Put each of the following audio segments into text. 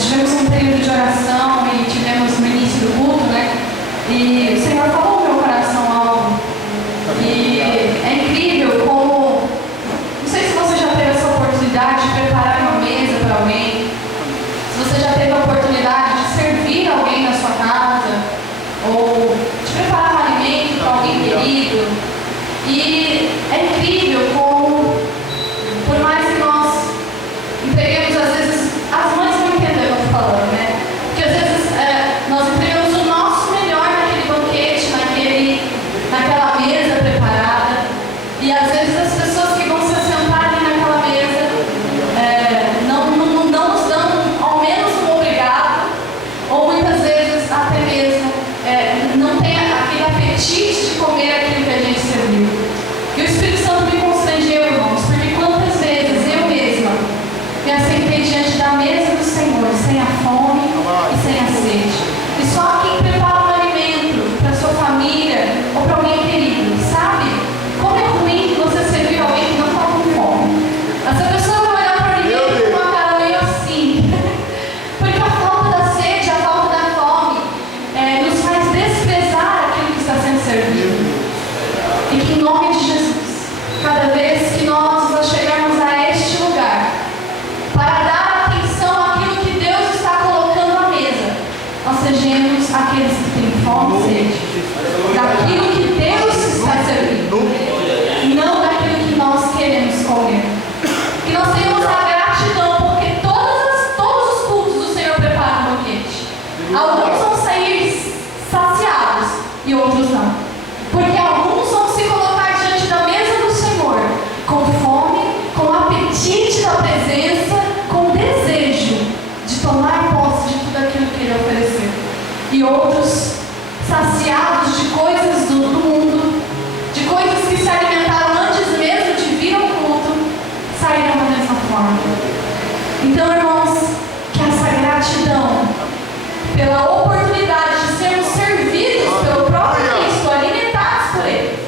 Nós tivemos um período de oração e tivemos no início do culto, né? E o Senhor falou no meu coração algo. E é incrível como, não sei se você já teve essa oportunidade de preparar uma mesa para alguém, se você já teve a oportunidade de servir alguém na sua casa, ou de preparar um alimento para alguém querido. E é incrível como, por mais que nós entreguemos, às vezes, as mães não entendem o que eu estou falando, né? Porque às vezes nós entregamos o nosso melhor naquele banquete, naquela mesa preparada, e às vezes as pessoas que vão se assentar ali naquela mesa não nos dão ao menos um obrigado, ou muitas vezes até mesmo não tem aquele apetite de comer aquilo que a gente serviu. E o Espírito Santo me constrangeu, irmãos, porque quantas vezes eu mesma me assentei diante da mesa do Senhor, sem a fome e sem a sede. E só quem prepara um alimento para sua família ou para alguém querido, sabe? Como é ruim você servir alguém que não está com fome. Essa pessoa vai olhar para o alimento com uma cara meio assim. Porque a falta da sede, a falta da fome, nos faz desprezar aquilo que está sendo servido. E que em nome de Jesus, cada vez que nós nos chegarmos a este lugar, para dar atenção àquilo que Deus está colocando à mesa, nós sejamos aqueles que têm fome e sede daquilo que Deus está servindo, não daquilo que nós queremos comer. Que nós tenhamos a gratidão, porque todos os cultos do Senhor preparam um banquete. Alguns vão sair saciados e outros não. Porque alguns vão se colocar diante da mesa do Senhor com fome, com apetite da presença, com desejo de tomar posse de tudo aquilo que Ele ofereceu. E outros saciados de coisas do mundo, de coisas que se alimentaram antes mesmo de vir ao culto, saíram da mesma forma. Então, irmãos, que essa gratidão pela oportunidade de sermos servidos pelo próprio Cristo, alimentados por Ele,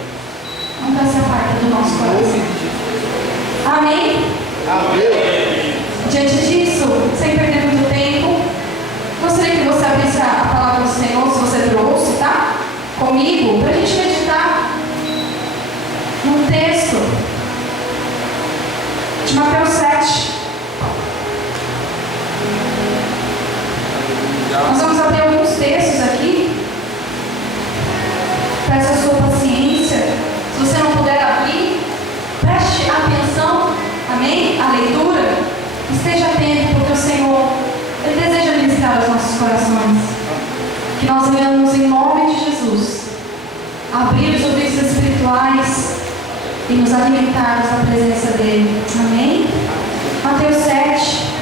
nunca se aparta do nosso coração. Amém? Amém. Diante disso, sem perder muito tempo, gostaria que você abrisse a palavra do Senhor, se você trouxe, tá? Comigo, para a gente meditar num texto de Mateus 7. Nós vamos abrir alguns textos aqui. Peço a sua paciência. Se você não puder abrir, preste atenção, amém? A leitura. Esteja atento, porque o Senhor, Ele deseja ministrar os nossos corações. Que nós venhamos, em nome de Jesus, abrir os ouvidos espirituais e nos alimentarmos da presença dEle. Amém? Mateus 7.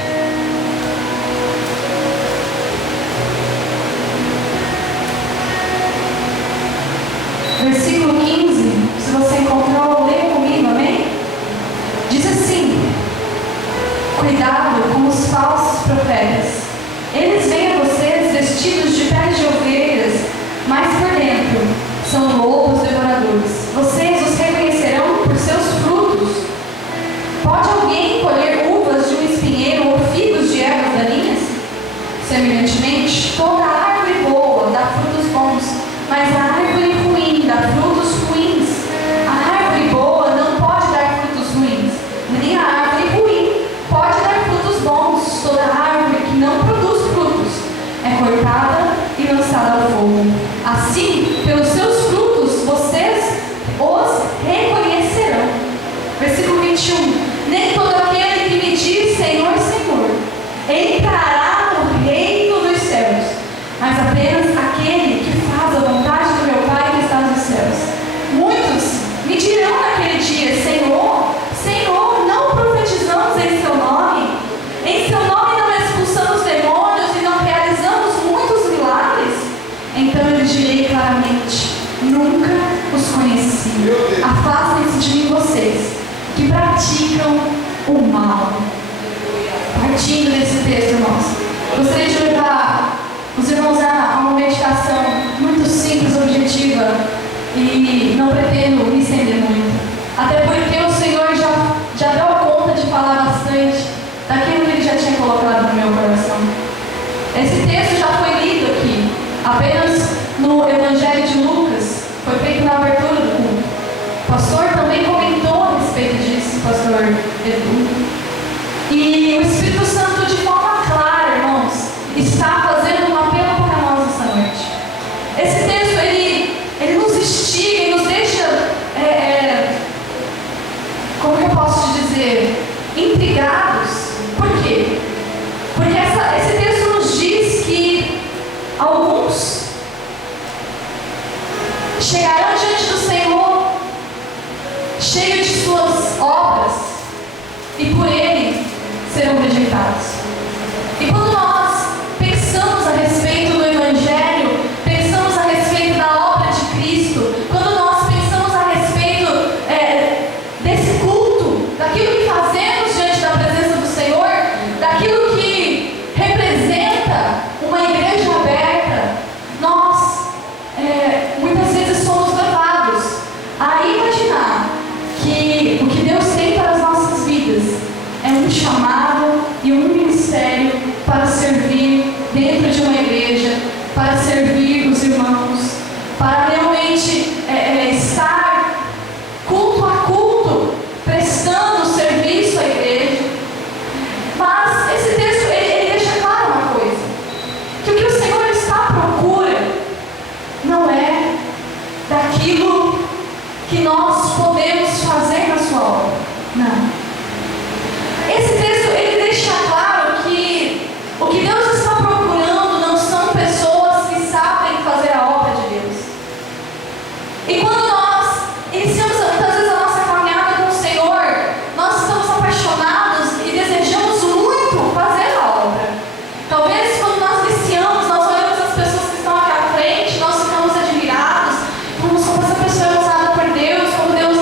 Versículo 15, se você encontrou, leia comigo, amém? Diz assim: cuidado com os falsos profetas. Eles vêm a vocês vestidos de peles de ovelhas, mas por dentro são lobos devoradores. Vocês os reconhecerão por seus frutos. Pode alguém colher uvas de um espinheiro ou figos de ervas daninhas? Semelhantemente, toda árvore boa dá frutos bons, mas a árvore ruim dá frutos ruins. A árvore boa não pode dar frutos ruins, nem a árvore ruim pode dar frutos bons. Toda árvore que não produz frutos é cortada e lançada ao fogo. Assim, pelos seus frutos, vocês os reconhecerão. Versículo 21. Nem todo aquele que me diz Senhor, Senhor, entrará no reino dos céus, mas apenas aquele que faz a vontade do meu Pai que está nos céus. Muitos me dirão naquele dia: Senhor, Senhor, não profetizamos em seu nome? Em seu nome não expulsamos demônios e não realizamos muitos milagres? Então eu lhes direi claramente: nunca os conheci. Afastem-se de mim, vocês que praticam o mal. Partindo desse texto, irmãos, gostaria de levar os irmãos a uma meditação muito simples, objetiva, e não pretendo me estender muito. Até porque o Senhor já deu conta de falar bastante daquilo que Ele já tinha colocado no meu coração. chegarão diante do Senhor, cheio de suas obras, e por Ele serão rejeitados. E quando nós pensamos a respeito do Evangelho, pensamos a respeito da obra de Cristo, quando nós pensamos a respeito desse culto, daquilo que fazemos diante da presença do Senhor, daquilo que representa uma igreja aberta, nós muitas vezes somos levados a imaginar que o que Deus tem para as nossas vidas é um chamado e um ministério para servir dentro de uma igreja, para servir os irmãos, para realmente estar culto a culto, prestando serviço à igreja. Mas esse texto ele deixa claro uma coisa, que o que o Senhor está à procura não é daquilo que nós podemos fazer na sua obra. Não. Esse texto ele deixa claro que o que Deus está procurando não são pessoas que sabem fazer a obra de Deus. E quando nós iniciamos muitas vezes a nossa caminhada com o Senhor, nós estamos apaixonados e desejamos muito fazer a obra. Talvez quando nós iniciamos, nós olhamos as pessoas que estão aqui à frente, nós ficamos admirados, como essa pessoa é usada por Deus, como Deus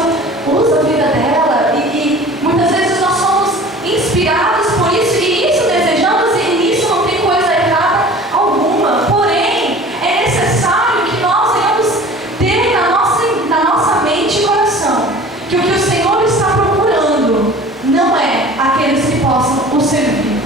usa a vida dela, e muitas vezes nós somos inspirados por isso, e isso desejamos, e nisso não tem coisa errada alguma. Porém, é necessário que nós venhamos ter na nossa mente e coração que o Senhor está procurando não é aqueles que possam o servir,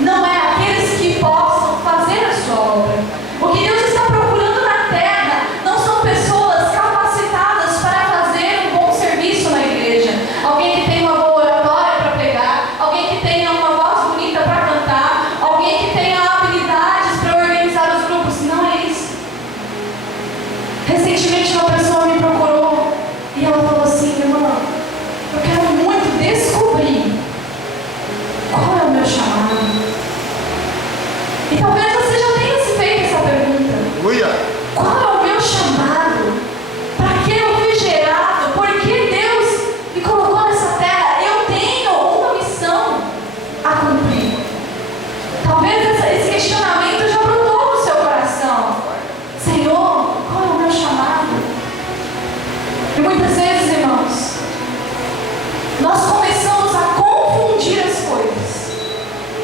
não é aqueles que possam fazer a sua obra. O que Deus está procurando na terra não são pessoas capacitadas para fazer um bom serviço na igreja, alguém que tem uma boa oratória para pregar, alguém que tenha uma voz bonita para cantar, alguém que tenha habilidades para organizar os grupos. Não é isso. Recentemente uma pessoa me procurou e ela falou assim: irmã, eu quero muito descobrir qual é o meu chamado. E talvez você já tenha se feito essa pergunta. Qual é o meu chamado? Para que eu fui gerado? Por que Deus me colocou nessa terra? Eu tenho uma missão a cumprir. Talvez esse questionamento já brotou no seu coração. Senhor, qual é o meu chamado? E muitas vezes, irmãos, nós começamos a confundir as coisas.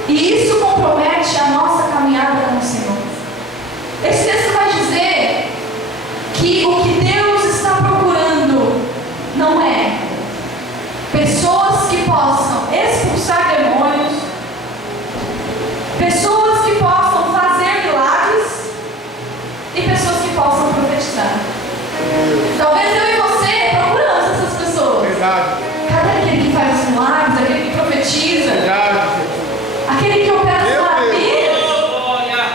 E isso compromete a nossa caminhada com o Senhor. Esse texto vai dizer que o que Deus está procurando não é pessoas que possam expulsar demônios, pessoas que possam fazer milagres e pessoas que possam profetizar. Talvez eu e você procuramos essas pessoas. Cadê aquele que faz os milagres, aquele que profetiza, aquele que opera as maravilhas?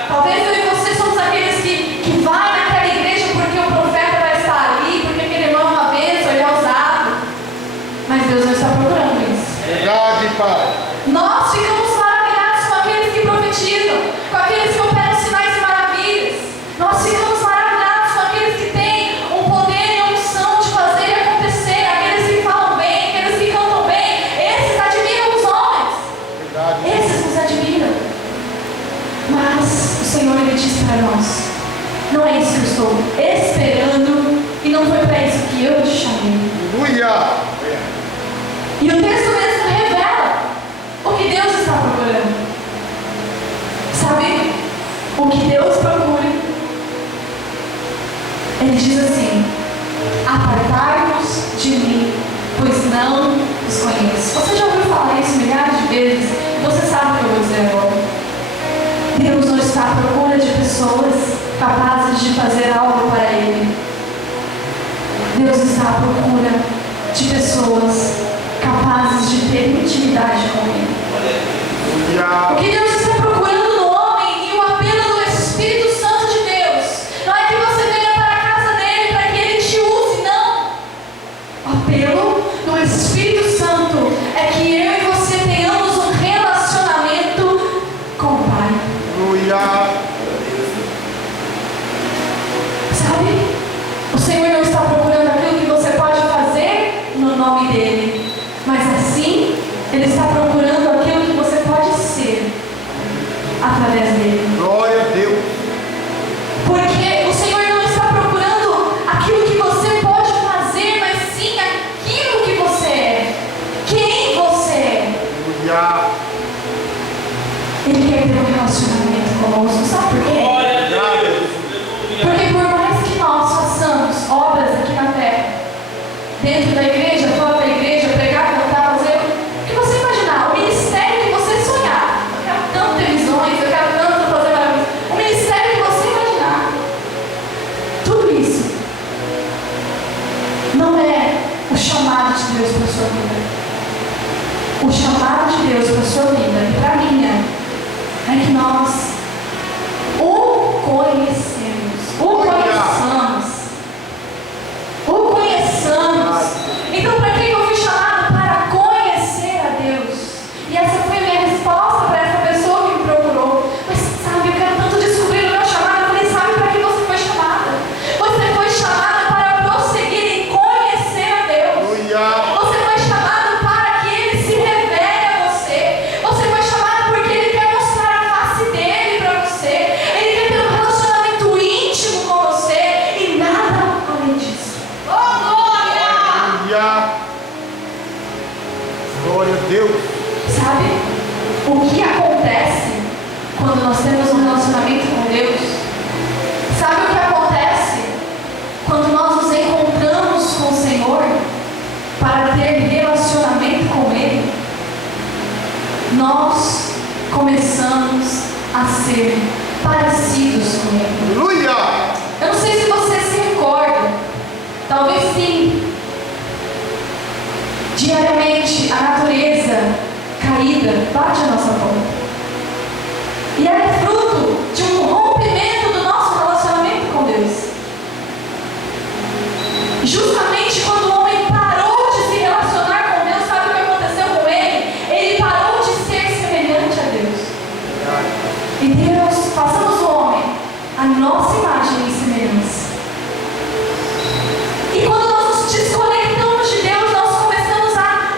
Talvez eu e você somos aqueles que vai naquela igreja porque o profeta vai estar ali, porque aquele irmão é uma bênção, ele é usado. Mas Deus não está procurando isso. Nós ficamos maravilhados com aqueles que profetizam, com aqueles que operam sinais e maravilhas. Nós ficamos maravilhados com aqueles que têm um poder e a unção de fazer acontecer, aqueles que falam bem, aqueles que cantam bem. Esses admiram os homens. Esses nos admiram. Mas o Senhor, Ele diz para nós: não é isso que eu estou esperando, e não foi para isso que eu te chamei. E o texto mesmo revela o que Deus está procurando. Sabe o que Deus procura? Ele diz assim: apartai-vos de mim, pois não os conheço. Você já ouviu falar isso milhares de vezes? Você sabe o que eu vou dizer agora. Deus não está à procura de pessoas capazes de fazer algo para Ele. Deus está à procura de pessoas capazes de ter intimidade com Ele. O que Deus está procurando no homem, e o apelo do Espírito Santo de Deus, não é que você venha para a casa dele para que Ele te use, não. O apelo do Espírito Santo é que eu e você tenhamos um relacionamento com o Pai. Sabe? O Senhor O chamado de Deus para a sua vida e para a minha é que nós o conhecemos, o conheçamos. Então, para quem eu fui chamado? Para conhecer a Deus. E essa foi a minha resposta para essa pessoa que me procurou. Mas sabe, eu quero tanto descobrir o meu chamado. Eu falei, sabe para que você foi chamada? Você foi chamada para prosseguir em conhecer a Deus. Você foi chamado para que Ele se revele a você. Você foi chamado porque Ele quer mostrar a face dele para você. Ele quer ter um relacionamento íntimo com você e nada além disso. Glória a Deus. Sabe o que acontece quando nós temos um relacionamento com Deus? Sabe o que acontece quando nós nos encontramos com o Senhor para ter relacionamento com Ele? Nós começamos a ser parecidos com Ele. Aleluia. Eu não sei se você se recorda, talvez sim. Diariamente a natureza caída bate a nossa porta. E ela é fruto de um rompimento do nosso relacionamento com Deus. Justamente quando o homem parou de se relacionar com Deus, sabe o que aconteceu com ele? Ele parou de ser semelhante a Deus. E Deus, façamos o homem a nossa imagem e semelhança. E quando nós nos desconectamos de Deus, nós começamos a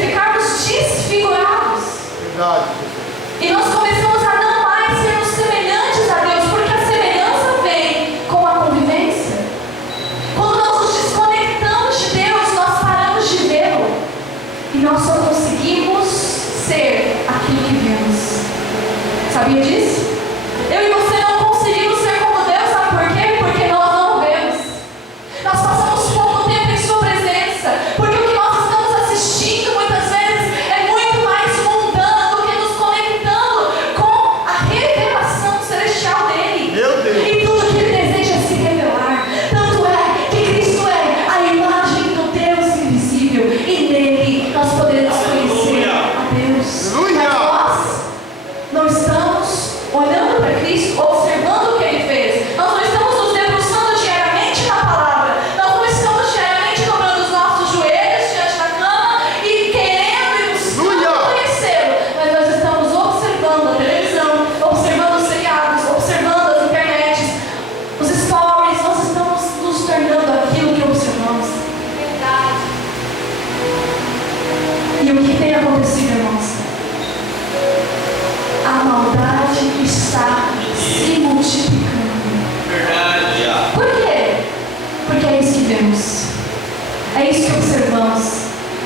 ficarmos desfigurados. Verdade. E nós começamos a não mais sermos semelhantes a Deus, porque a semelhança vem com a convivência. Quando nós nos desconectamos de Deus, nós paramos de vê-lo. E nós só conseguimos ser aquilo que vemos. Sabia disso? Eu e você não conseguimos ser como Deus, sabe por quê? Porque nós não o vemos. Nós passamos pouco tempo em sua presença, porque o que nós estamos assistindo muitas vezes é muito mais mundano do que nos conectando com a revelação celestial dele. Meu Deus. E tudo que ele deseja se revelar. Tanto é que Cristo é a imagem do Deus invisível, e nele nós podemos conhecer a Deus. Aleluia. Mas nós não estamos olhando para Cristo, observando o que ele fez. Nós não estamos nos debruçando diariamente na palavra. Nós não estamos diariamente dobrando os nossos joelhos diante da cama e querendo e buscando conhecê-lo. Mas nós estamos observando a televisão, observando os seriados, observando as internets, os stories. Nós estamos nos tornando aquilo que observamos. Verdade. E o que tem acontecido, irmãos? A maldade está se multiplicando. Verdade. Por quê? Porque é isso que vemos. É isso que observamos.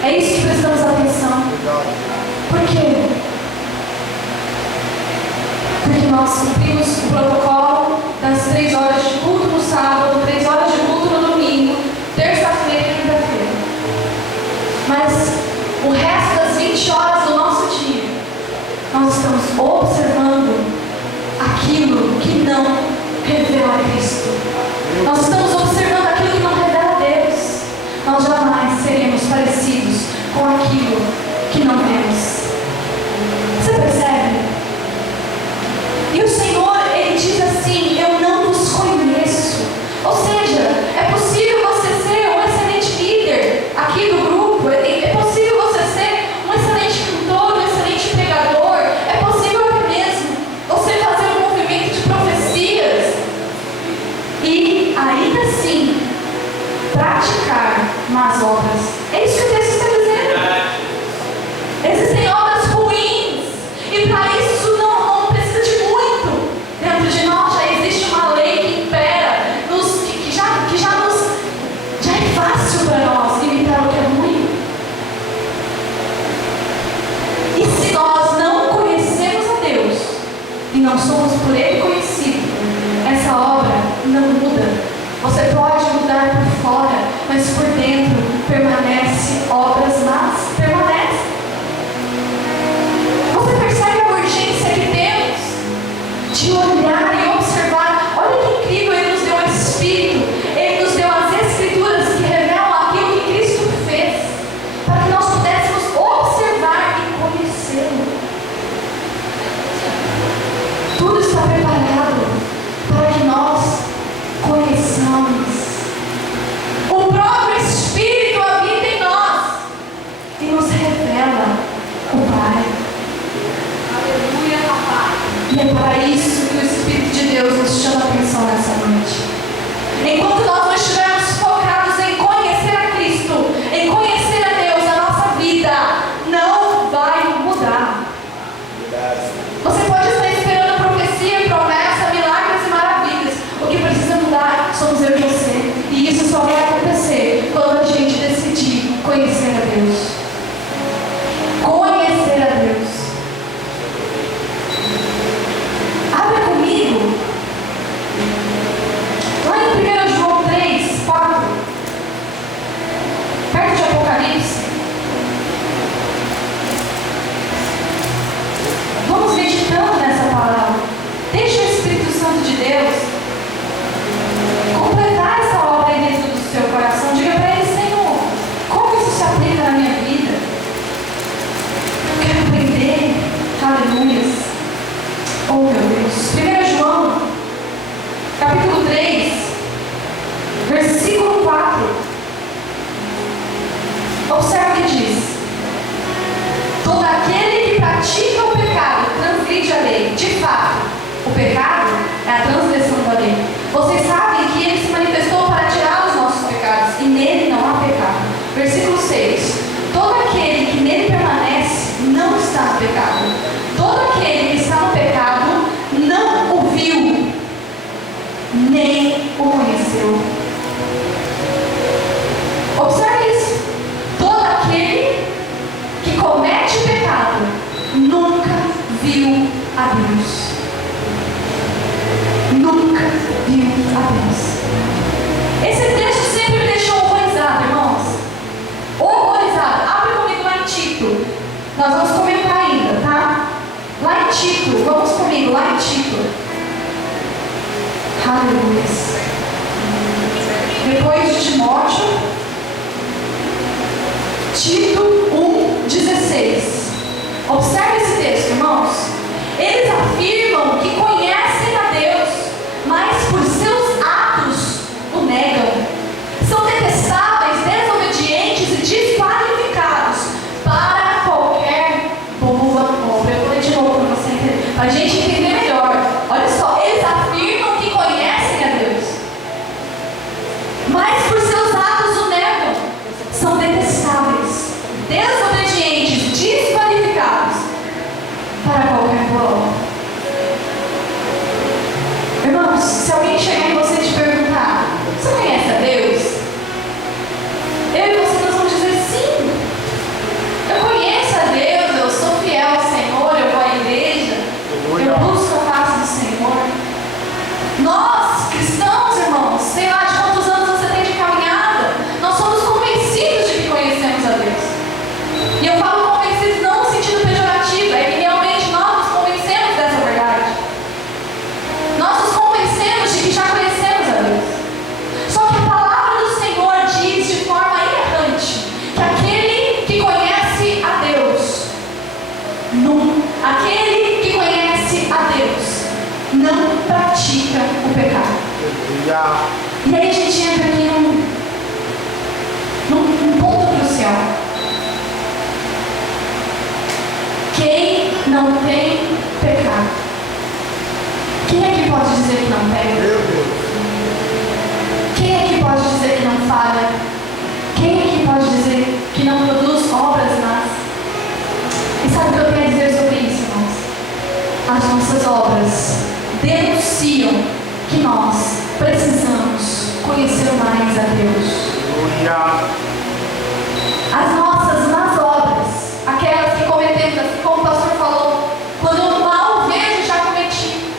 É isso que prestamos atenção. Verdade. Por quê? Porque nós cumprimos o protocolo das 3 horas de culto no sábado, 3 horas de culto no domingo, terça-feira e quinta-feira. Mas o resto das 20 horas do nosso dia, nós estamos observando aquilo que não revela Cristo. Nós estamos observando aquilo que não revela Deus. Nós jamais seremos parecidos com aquilo que não vemos. Você percebe? E o Senhor, Ele diz assim: eu não vos conheço. Ou seja, é possível você ser um excelente líder aqui do grupo. É possível você ser um excelente cantor, um excelente pregador. É possível até mesmo você fazer um movimento de profecias e ainda assim praticar más obras. É isso que o texto está dizendo. Existem obras ruins, e para isso não precisa de muito. Dentro de nós já existe uma lei que impera, que já é fácil para nós imitar o que é ruim. E se nós não conhecemos a Deus e não somos por Ele conhecidos, essa obra não muda. Você pode mudar por fora, mas por dentro permanece obras más. Permanece. Você percebe a urgência que temos de olhar e observar? Olha que incrível, Ele nos deu o Espírito, Ele nos deu as Escrituras que revelam aquilo que Cristo fez, para que nós pudéssemos observar Deus nos chama a atenção nessa noite. Enquanto nós não estivermos focados em conhecer a Cristo, em conhecer a Deus, a nossa vida não vai mudar. Você pode estar esperando profecia, promessa, milagres e maravilhas. O que precisa mudar somos eu e você. E isso só vai acontecer quando a gente decidir conhecer a Deus. Conhecer a Deus. Abre comigo lá em 1 João 3, 4, perto de Apocalipse. Vamos meditando nessa palavra. Deixa o Espírito Santo de Deus completar essa obra aí dentro do seu coração. Diga para Ele: Senhor, como isso se aplica na minha vida? Eu quero aprender. Aleluias. Oh, meu Deus. 1 João, capítulo 3, versículo 4. Observe o que diz: todo aquele que pratica o pecado transgride a lei. De fato, o pecado é a transgressão da lei. Vocês sabem que Ele se manifestou para tirar os nossos pecados, e nele não há pecado. Versículo 6. Todo aquele que nele permanece não está no pecado. Todo aquele que está no pecado não o viu, nem o conheceu. Observe isso. Todo aquele que comete pecado nunca viu a Deus. Nunca viu a Deus. Esse texto sempre me deixou horrorizado, irmãos. Horrorizado. Abre comigo lá em Tito. Nós vamos comentar ainda, tá? Lá em Tito. Vamos comigo lá em Tito. Aleluia. Depois de Timóteo, Tito 1:16. Observe esse texto, irmãos. Eles afirmam que conhecem a Deus, mas por seus atos o negam. São detestáveis, desobedientes e desqualificados para qualquer boa obra. Eu vou ler de novo para você entender, para a gente entender melhor. Olha só, eles afirmam que conhecem a Deus, mas por seus atos o negam. São detestáveis, desobedientes, desqualificados para qualquer boa obra. Irmãos, se alguém chegar em você e te perguntar: você conhece a Deus? Eu e você nós vamos dizer: sim, eu conheço a Deus, eu sou fiel ao Senhor, eu vou à igreja, eu busco a face do Senhor. Nós, cristãos, irmãos, sei lá de quantos anos você tem de caminhada, nós somos convencidos de que conhecemos a Deus. E eu falo convencidos não no sentido pejorativo, é que realmente nós nos convencemos dessa verdade. Nós nos convencemos de que já conhecemos a Deus. Só que a palavra do Senhor diz de forma errante que aquele que conhece a Deus, aquele que conhece a Deus, não pratica o pecado. E aí a gente entra aqui num ponto crucial. Quem não tem pecado? Quem é que pode dizer que não peca? Meu Deus. Quem é que pode dizer que não falha? Quem é que pode dizer que não produz obras más? E sabe o que eu tenho a dizer sobre isso, irmãos? As nossas obras denunciam que nós precisamos conhecer mais a Deus. As nossas más obras, aquelas que cometemos, assim como o pastor falou, quando eu mal vejo, já cometi.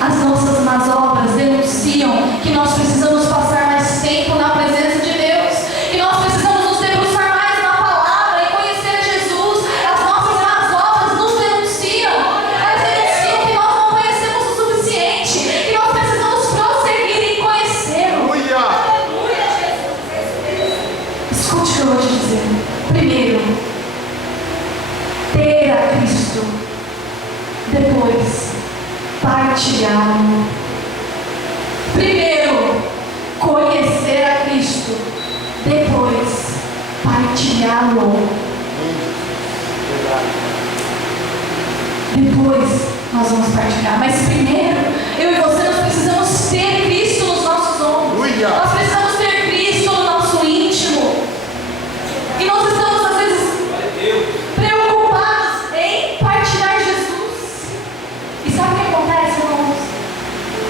As nossas más obras denunciam que nós precisamos passar mais tempo na presença de Deus, que nós precisamos nos debruçar mais na palavra e conhecer Jesus. As nossas más obras nos denunciam. Elas denunciam que nós não conhecemos o suficiente, que nós precisamos prosseguir em conhecê-lo. Escute o que eu vou te dizer. Primeiro, ter a Cristo. Depois, partilhá-lo. Primeiro, conhecer a Cristo. Depois, partilhá-lo. Depois, nós vamos partilhar. Mas primeiro, Eu e você, nós precisamos ter Cristo nos nossos ombros. Aleluia. Nós precisamos ter Cristo no nosso íntimo. E nós estamos, às vezes, preocupados em partilhar Jesus. E sabe o que acontece, irmãos?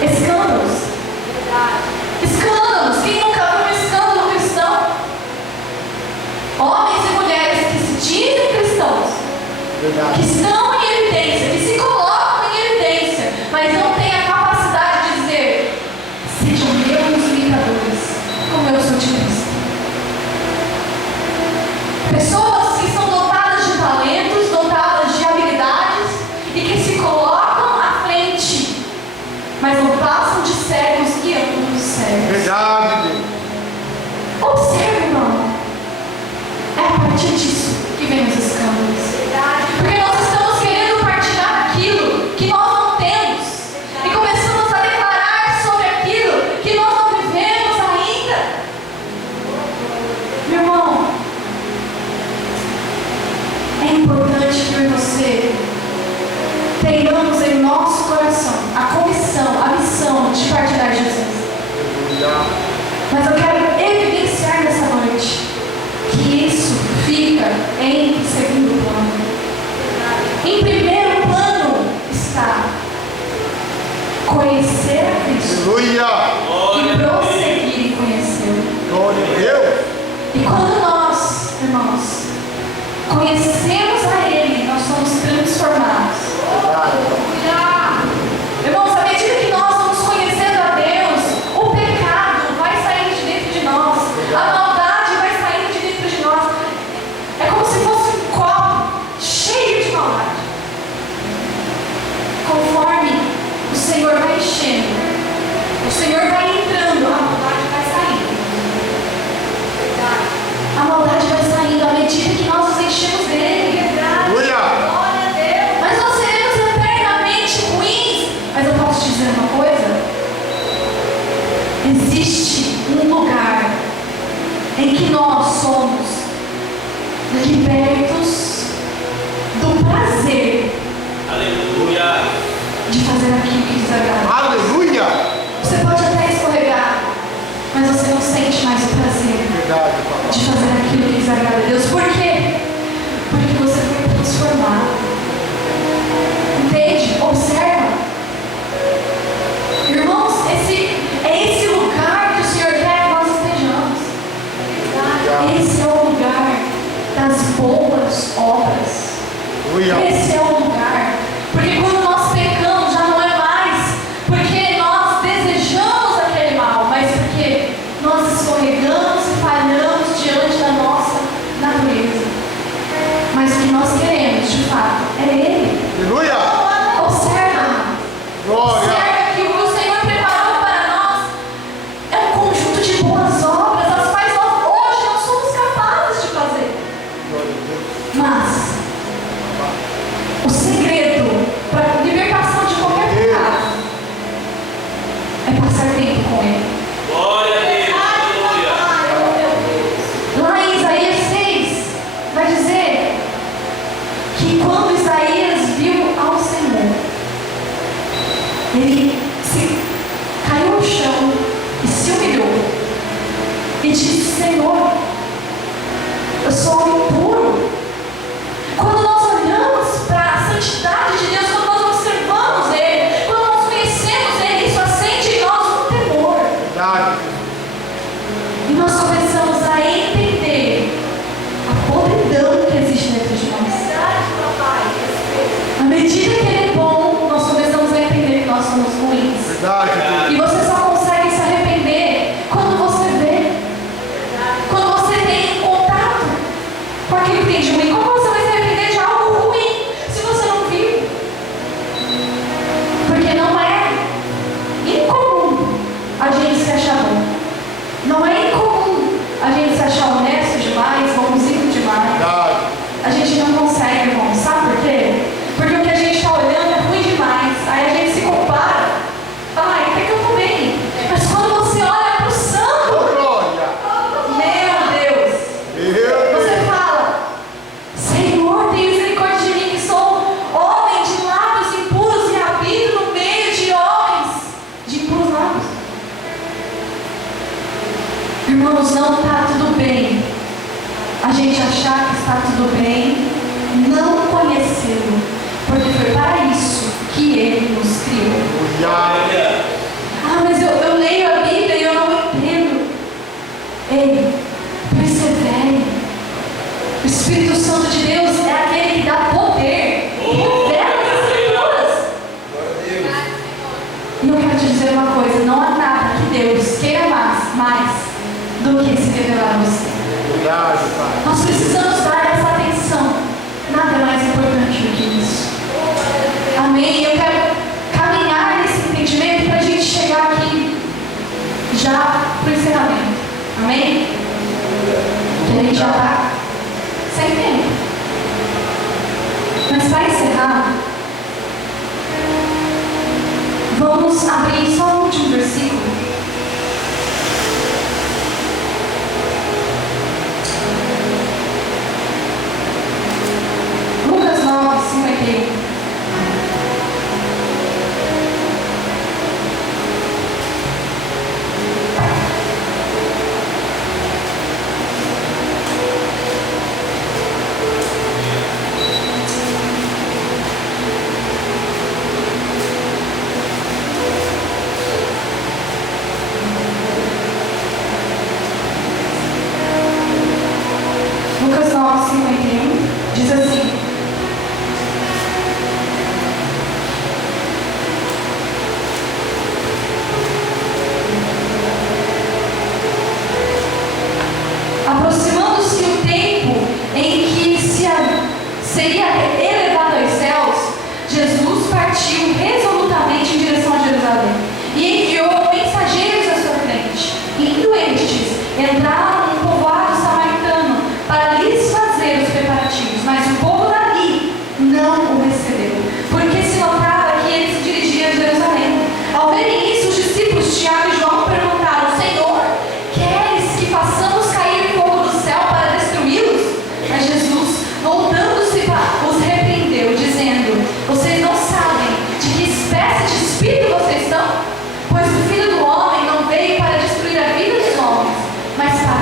Escândalos. Escândalos. Quem nunca viu um escândalo cristão? Homens e mulheres que se dizem cristãos, Verdade. que estão em evidência, que se colocam em evidência, mas não têm a capacidade de dizer: sejam meus imitadores, como eu sou de Cristo. Pessoas que são dotadas de talentos, dotadas de habilidades e que se colocam à frente, mas não passam de cegos guiando os cegos. Verdade, Deus. Observe, irmão. É a partir disso que vem os escândalos. Porque nós estamos querendo partilhar aquilo que nós não temos. E começamos a declarar sobre aquilo que nós não vivemos ainda. Meu irmão, é importante que eu e você tenhamos em nosso coração a comissão, a missão de partilhar Jesus. Aleluia. Mas eu quero evidenciar nessa noite que isso fica em segundo plano. Em primeiro plano está conhecer a Cristo Aleluia. e prosseguir em conhecê-lo. Glória a Deus. E quando nós, irmãos, conhecemos a Ele, nós somos transformados. Verdade. Irmãos, à medida que nós vamos conhecendo a Deus, o pecado vai saindo de dentro de nós, a maldade vai saindo de dentro de nós. É como se fosse um copo cheio de maldade. Conforme o Senhor vai enchendo, o Senhor vai entrando, a maldade vai saindo. A maldade vai saindo à medida que nós nos enchemos dele. Aleluia. Mas nós seremos eternamente ruins. Mas eu posso te dizer uma coisa? Existe um lugar em que nós somos libertos do prazer Aleluia. de fazer aquilo que desagrada. Aleluia. Você pode até escorregar, mas você não sente mais o prazer Verdade, papai. de fazer aquilo que desagrada a Deus. Por quê? Porque você foi transformado. Entende? Observa. Irmãos, é esse lugar que o Senhor quer que nós estejamos. Esse é o lugar das boas obras. Aleluia. Esse é o lugar. Porque quando nós pecamos, já não é mais porque nós desejamos aquele mal, mas porque nós escorregamos e falhamos diante da nossa natureza. Mas o que nós queremos, de fato, é Ele. Aleluia. Observa. Glória. Observa que o que o Senhor preparou para nós é um conjunto de boas obras, as quais nós hoje não somos capazes de fazer. Glória a Deus. Mas o segredo para a libertação de qualquer pecado é passar tempo com Ele. Glória a Deus. Aleluia. Lá em Isaías 6, vai dizer que quando Isaías viu ao Senhor, ele caiu ao chão e se humilhou e disse: Senhor, eu sou homem puro. Quando nós olhamos para a santidade de Deus, quando nós observamos Ele, quando nós conhecemos Ele, isso acende em nós um temor. Verdade. E nós começamos a entender a podridão que existe dentro de nós. À medida que Ele é bom, nós começamos a entender que nós somos ruins. Verdade, Deus. E você só consegue se arrepender quando você vê, quando você tem contato com aquilo que tem de ruim. Como você vai se arrepender de algo ruim se você não vive? Porque não é incomum a gente se achar bom. Não é incomum a gente se achar honesto demais, bonzinho demais. Verdade. A gente não consegue, irmão. Sabe por quê? Porque o que a gente está olhando é ruim demais. Aí a gente se compara. Ai, até que eu tô bem. Mas quando você olha para o santo, Ô, glória. meu Deus, Meu você Deus. fala: Senhor, tem misericórdia de mim, que sou homem de lábios impuros e habito no meio de homens Irmãos, não está tudo bem a gente achar que está tudo bem, não conhecê-lo, porque foi para isso que Ele nos criou. Aleluia. Ah, mas eu leio a Bíblia e eu não entendo. Ei, persevere. O Espírito Santo de Deus é aquele que dá poder e revela as Escrituras. E eu quero te dizer uma coisa: não há nada que Deus queira mais do que se revelar a você. Obrigado, Pai. Nós precisamos dar essa atenção. Nada é mais importante do que isso. Amém? Eu quero caminhar nesse entendimento para a gente chegar aqui já para o encerramento. Amém? Que a gente já está sem tempo. Mas para encerrar, vamos abrir só o último versículo. Lucas 9:51. Lucas 9:51 diz assim: aproximando-se o tempo em que seria elevado aos céus, Jesus partiu resolutamente em direção a Jerusalém e enviou mensageiros à sua frente. Indo estes, entraram num povoado samaritano para lhes fazer os preparativos, mas o povo dali não o recebeu, porque se notava que ele se dirigia a Jerusalém. Ao verem isso, os discípulos Tiago e João perguntaram: Senhor, queres que façamos cair fogo do céu para destruí-los? Mas Jesus, voltando-se, os repreendeu, dizendo: vocês não sabem de que espécie de espírito vocês são? Pois o Filho do Homem não veio para destruir a vida dos homens, mas para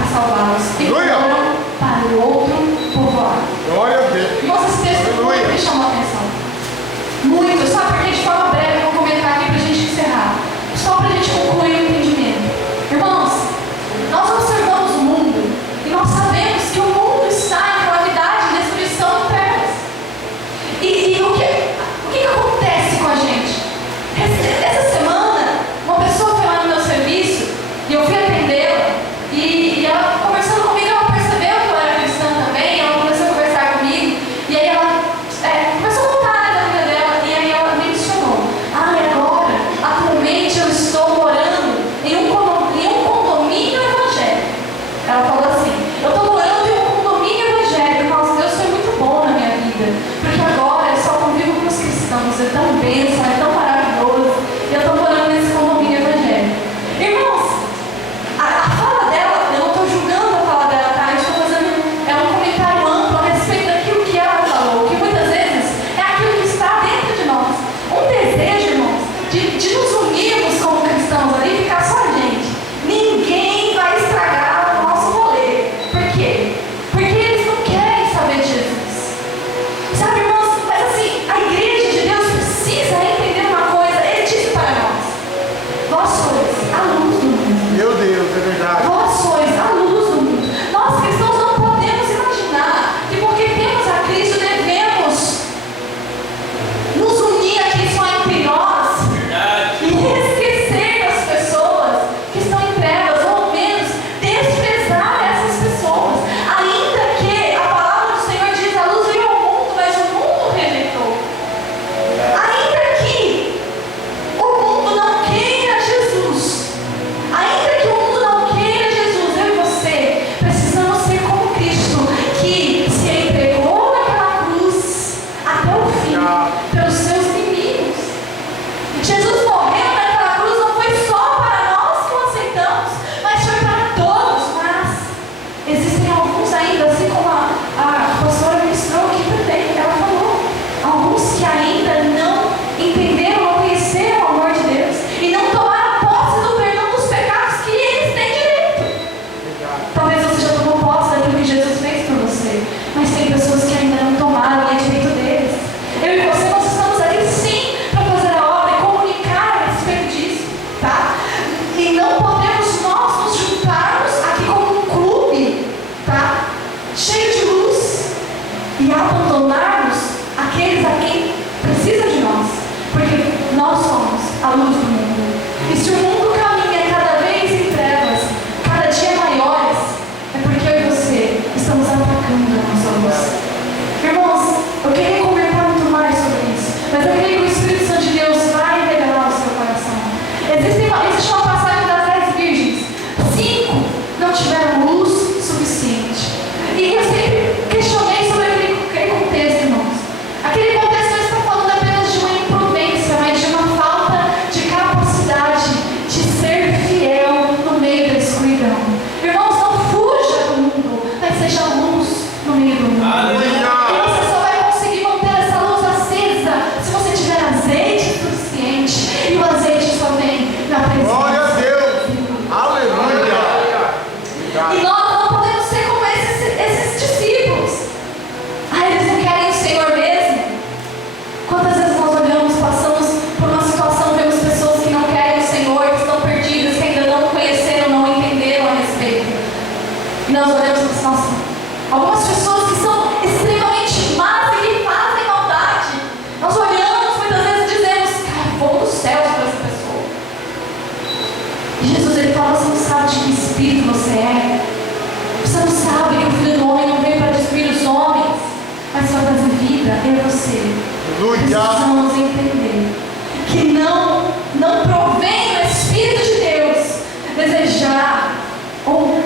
E nós olhamos e pensamos, nossa, algumas pessoas que são extremamente más e que fazem maldade, nós olhamos muitas vezes e dizemos, cara, fogo do céu para essa pessoa. E Jesus, ele fala, você não sabe de que espírito você é. Você não sabe que o Filho do Homem não veio para destruir os homens, mas para trazer vida, eu e você. Precisamos entender que não provém do Espírito de Deus desejar ou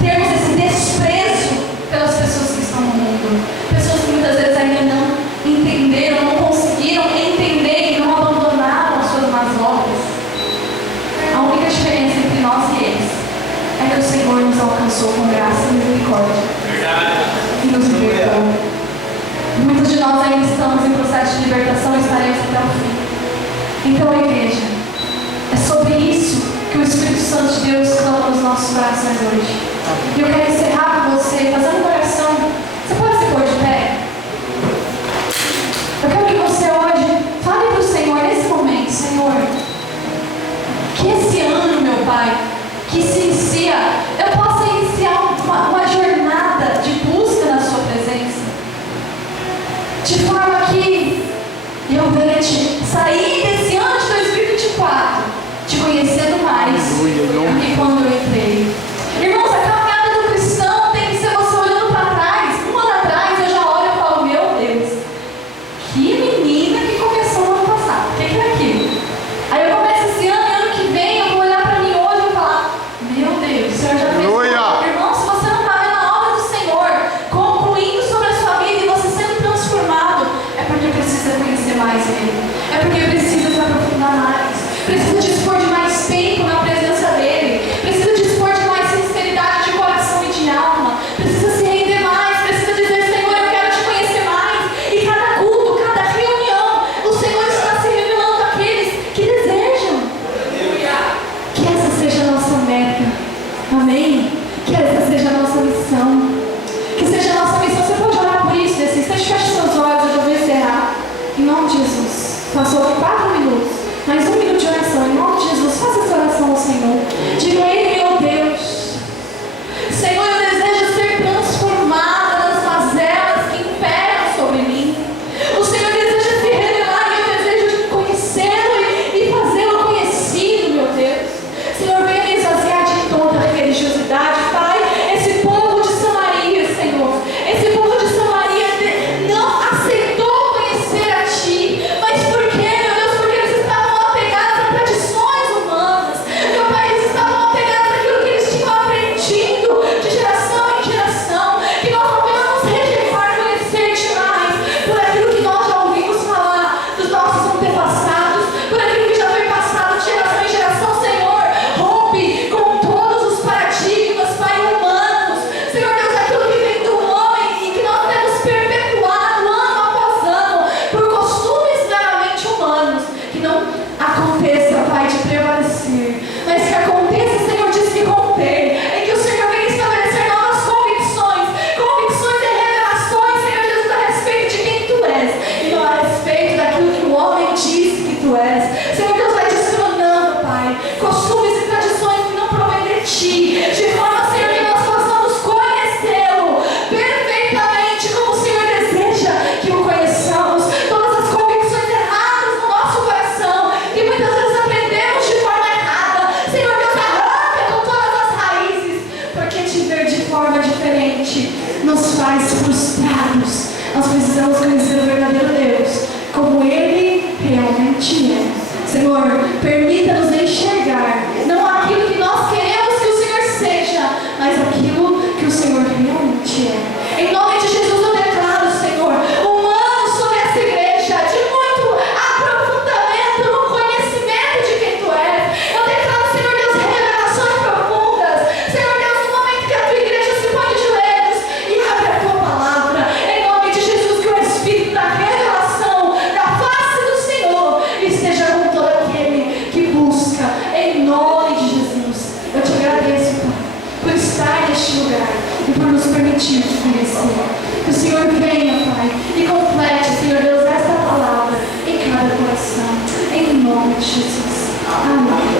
termos esse desprezo pelas pessoas que estão no mundo. Pessoas que muitas vezes ainda não entenderam, não conseguiram entender e não abandonaram as suas más obras. A única diferença entre nós e eles é que o Senhor nos alcançou com graça e misericórdia. E nos libertou. Muitos de nós ainda estamos em processo de libertação e estaremos até o fim. Então, igreja, é sobre isso que o Espírito Santo de Deus clama nos nossos corações hoje. E eu quero encerrar com você, fazendo uma oração. Você pode se pôr de pé? Eu quero que você hoje fale para o Senhor nesse momento, Senhor, que esse ano, meu Pai, que se inicia, eu possa iniciar uma jornada de busca na Sua presença. De forma que eu venha sair desse ano de 2024 te conhecendo mais do que quando eu entrei. Irmãos, a caminhada do cristão tem que ser você olhando para trás. Um ano atrás eu já olho e falo, meu Deus, que menina que começou no ano passado. O que é aquilo? Aí eu começo esse ano e ano que vem eu vou olhar para mim hoje e vou falar, meu Deus, o Senhor já fez. Irmão, se você não está vendo a obra do Senhor concluindo sobre a sua vida e você sendo transformado, é porque precisa conhecer mais Ele. É porque precisa se aprofundar mais. Precisa dispor de mais tempo na presença dEle. Precisa dispor de mais sinceridade de coração e de alma. Precisa se render mais. Precisa dizer, Senhor, eu quero te conhecer mais. E cada culto, cada reunião, o Senhor está se revelando àqueles que desejam. Que essa seja a nossa meta. Amém? Que essa seja a nossa missão. Que seja a nossa missão. Você pode orar por isso, nesse instante, feche seus olhos, eu já vou encerrar. Em nome de Jesus. Passou aqui 4 minutos. Mais 1 minuto de oração. Em nome de Jesus, faça essa oração ao Senhor. Diga a Ele, meu Deus. Senhor, eu desejo ser transformada das mazelas que imperam sobre mim. O Senhor deseja se revelar e eu desejo conhecê-lo e fazê-lo conhecido, meu Deus. Senhor, venha me esvaziar de toda religiosidade, Pai. Esse povo de Samaria, Senhor. Esse povo de Samaria não aceitou conhecer a Ti. Mas por quê, meu Deus? Porque eles estavam apegados a tradições humanas. Meu Pai, eles estavam apegados àquilo que eles tinham aprendido de geração em geração. Que nós não podemos rejeitar conhecer-te mais por aquilo que nós já ouvimos falar dos nossos antepassados, por aquilo que já foi passado de geração em geração. Senhor, rompe com todos os paradigmas, Pai, humanos. Senhor Deus, aquilo que vem do homem e que nós temos perpetuado ano após ano por costumes meramente humanos. Que não aconteça, Pai, de prevalecer, mas que aconteça, Senhor, de se romper. E que o Senhor venha estabelecer novas convicções e revelações, Senhor Jesus, a respeito de quem Tu és e não a respeito daquilo que o homem diz que Tu és. Senhor Deus, vai destronando, Pai, costumes e tradições que não provêm de Ti, de forma, Senhor, que nós possamos conhecê-lo perfeitamente como o Senhor deseja que o conheçamos. Todas as convicções erradas no nosso coração, que muitas vezes aprendemos de forma errada, Senhor Deus, arranca com todas as raízes, porque te ver de forma diferente nos faz frustrados. Nós precisamos conhecer o verdadeiro Deus, como Ele realmente é. Senhor, permita-nos enxergar não aquilo que nós queremos que o Senhor seja, mas aquilo que o Senhor realmente é. Em nome de Jesus eu declaro, Senhor, um ano sobre essa igreja de muito aprofundamento no conhecimento de quem Tu és. Eu declaro, Senhor Deus, revelações profundas. Senhor Deus, no momento que a Tua igreja se põe de joelhos e abre a Tua palavra, em nome de Jesus, que o Espírito da revelação da face do Senhor esteja com todo aquele que busca, em nome de Jesus. Eu te agradeço, Pai, por estar neste lugar e por nos permitir te conhecer. Que o Senhor venha, Pai, e complete, Senhor Deus, esta palavra em cada coração, em nome de Jesus. Amém.